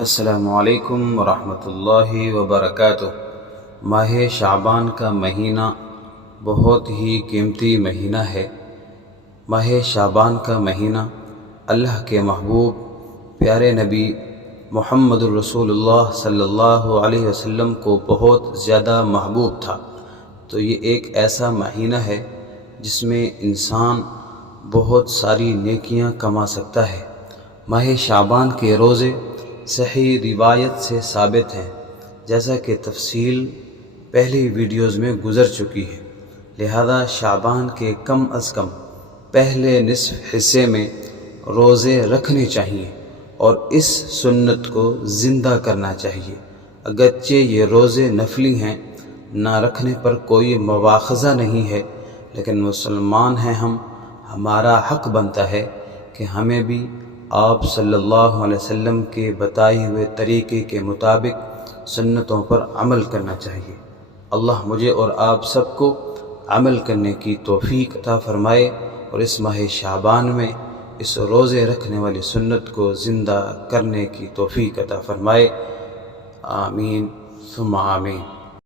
السلام علیکم ورحمۃ اللہ وبرکاتہ۔ ماہ شعبان کا مہینہ بہت ہی قیمتی مہینہ ہے۔ ماہ شعبان کا مہینہ اللہ کے محبوب پیارے نبی محمد الرسول اللہ صلی اللہ علیہ وسلم کو بہت زیادہ محبوب تھا۔ تو یہ ایک ایسا مہینہ ہے جس میں انسان بہت ساری نیکیاں کما سکتا ہے۔ ماہ شعبان کے روزے صحیح روایت سے ثابت ہیں، جیسا کہ تفصیل پہلی ویڈیوز میں گزر چکی ہے، لہذا شعبان کے کم از کم پہلے نصف حصے میں روزے رکھنے چاہیے اور اس سنت کو زندہ کرنا چاہیے۔ اگرچہ یہ روزے نفلی ہیں، نہ رکھنے پر کوئی مواخذہ نہیں ہے، لیکن مسلمان ہیں ہمارا حق بنتا ہے کہ ہمیں بھی آپ صلی اللہ علیہ وسلم کے بتائے ہوئے طریقے کے مطابق سنتوں پر عمل کرنا چاہیے۔ اللہ مجھے اور آپ سب کو عمل کرنے کی توفیق عطا فرمائے اور اس ماہ شعبان میں اس روزے رکھنے والی سنت کو زندہ کرنے کی توفیق عطا فرمائے۔ آمین ثم آمین۔